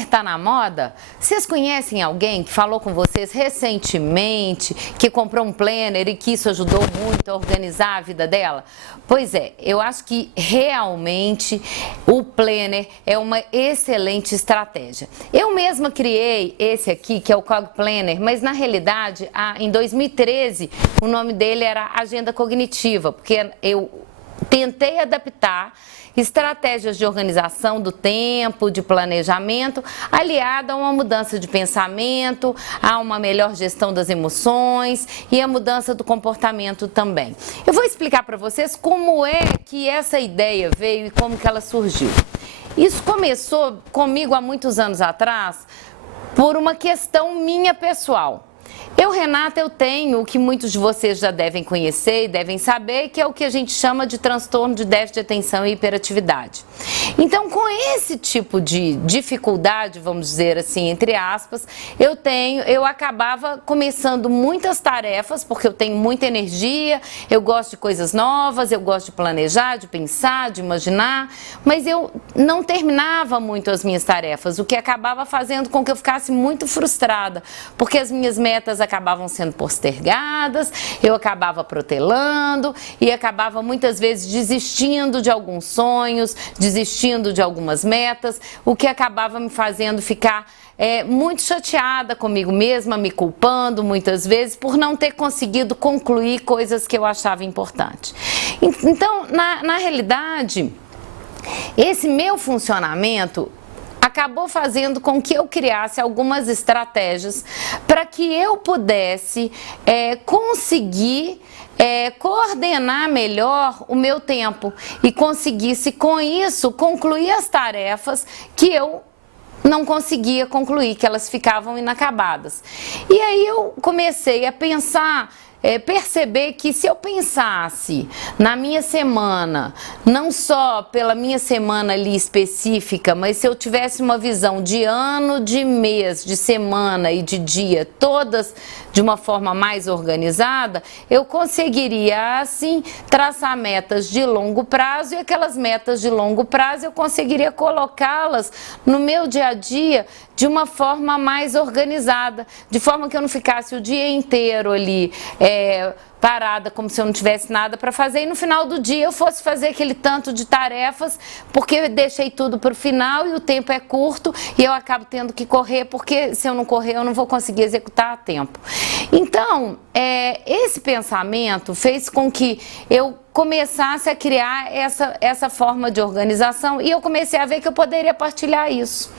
planner está na moda? Vocês conhecem alguém que falou com vocês recentemente, que comprou um planner e que isso ajudou muito a organizar a vida dela? Pois é, eu acho que realmente o planner é uma excelente estratégia. Eu mesma criei esse aqui, que é o Cog Planner, mas na realidade, em 2013, o nome dele era Agenda Cognitiva, porque eu tentei adaptar estratégias de organização do tempo, de planejamento, aliada a uma mudança de pensamento, a uma melhor gestão das emoções e a mudança do comportamento também. Eu vou explicar para vocês como é que essa ideia veio e como que ela surgiu. Isso começou comigo há muitos anos atrás por uma questão minha pessoal. Renata, eu tenho o que muitos de vocês já devem conhecer e devem saber, que é o que a gente chama de transtorno de déficit de atenção e hiperatividade. Então, com esse tipo de dificuldade, vamos dizer assim, entre aspas, eu acabava começando muitas tarefas, porque eu tenho muita energia, eu gosto de coisas novas, eu gosto de planejar, de pensar, de imaginar, mas eu não terminava muito as minhas tarefas, o que acabava fazendo com que eu ficasse muito frustrada, porque as minhas metas acabavam sendo postergadas, eu acabava protelando e acabava muitas vezes desistindo de alguns sonhos, desistindo de algumas metas, o que acabava me fazendo ficar muito chateada comigo mesma, me culpando muitas vezes por não ter conseguido concluir coisas que eu achava importantes. Então, na realidade, esse meu funcionamento acabou fazendo com que eu criasse algumas estratégias para que eu pudesse conseguir coordenar melhor o meu tempo e conseguisse, com isso, concluir as tarefas que eu não conseguia concluir, que elas ficavam inacabadas. E aí eu comecei a pensar, perceber que se eu pensasse na minha semana, não só pela minha semana ali específica, mas se eu tivesse uma visão de ano, de mês, de semana e de dia, todas de uma forma mais organizada, eu conseguiria assim traçar metas de longo prazo, e aquelas metas de longo prazo eu conseguiria colocá-las no meu dia a dia de uma forma mais organizada, de forma que eu não ficasse o dia inteiro ali parada, como se eu não tivesse nada para fazer, e no final do dia eu fosse fazer aquele tanto de tarefas, porque eu deixei tudo para o final e o tempo é curto e eu acabo tendo que correr, porque se eu não correr eu não vou conseguir executar a tempo. Então, esse pensamento fez com que eu começasse a criar essa forma de organização, e eu comecei a ver que eu poderia partilhar isso.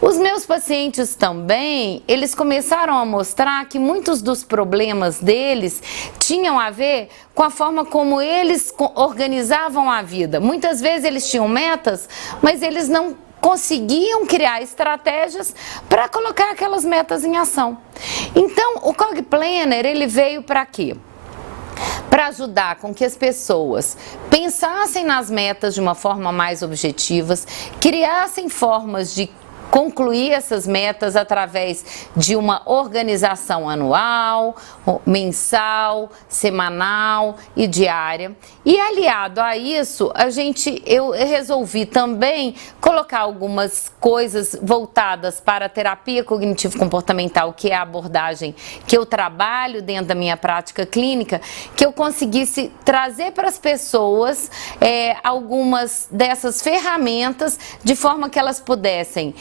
Os meus pacientes também, eles começaram a mostrar que muitos dos problemas deles tinham a ver com a forma como eles organizavam a vida. Muitas vezes eles tinham metas, mas eles não conseguiam criar estratégias para colocar aquelas metas em ação. Então, o Cog Planner, ele veio para quê? Para ajudar com que as pessoas pensassem nas metas de uma forma mais objetiva, criassem formas de concluir essas metas através de uma organização anual, mensal, semanal e diária. E aliado a isso, eu resolvi também colocar algumas coisas voltadas para a terapia cognitivo-comportamental, que é a abordagem que eu trabalho dentro da minha prática clínica, que eu conseguisse trazer para as pessoas algumas dessas ferramentas, de forma que elas pudessem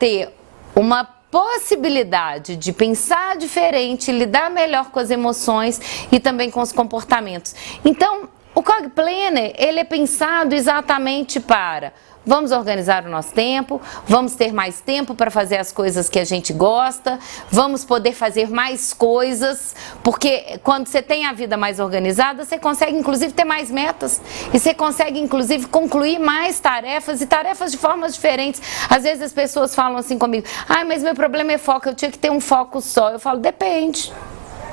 ter uma possibilidade de pensar diferente, lidar melhor com as emoções e também com os comportamentos. Então, o Cog Planner, ele é pensado exatamente para: vamos organizar o nosso tempo, vamos ter mais tempo para fazer as coisas que a gente gosta, vamos poder fazer mais coisas, porque quando você tem a vida mais organizada, você consegue inclusive ter mais metas, e você consegue inclusive concluir mais tarefas, e tarefas de formas diferentes. Às vezes as pessoas falam assim comigo: mas meu problema é foco, eu tinha que ter um foco só. Eu falo: depende.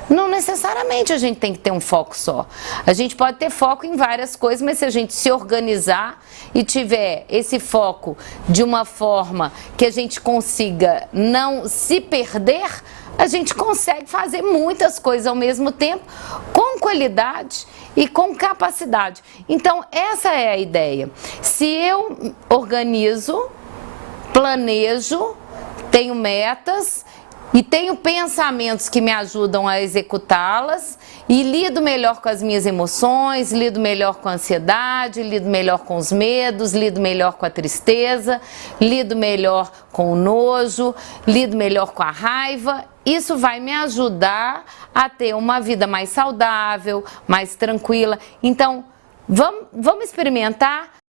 Não necessariamente a gente tem que ter um foco só. A gente pode ter foco em várias coisas, mas se a gente se organizar e tiver esse foco de uma forma que a gente consiga não se perder, a gente consegue fazer muitas coisas ao mesmo tempo, com qualidade e com capacidade. Então, essa é a ideia. Se eu organizo planejo, tenho metas e tenho pensamentos que me ajudam a executá-las e lido melhor com as minhas emoções, lido melhor com a ansiedade, lido melhor com os medos, lido melhor com a tristeza, lido melhor com o nojo, lido melhor com a raiva. Isso vai me ajudar a ter uma vida mais saudável, mais tranquila. Então, vamos experimentar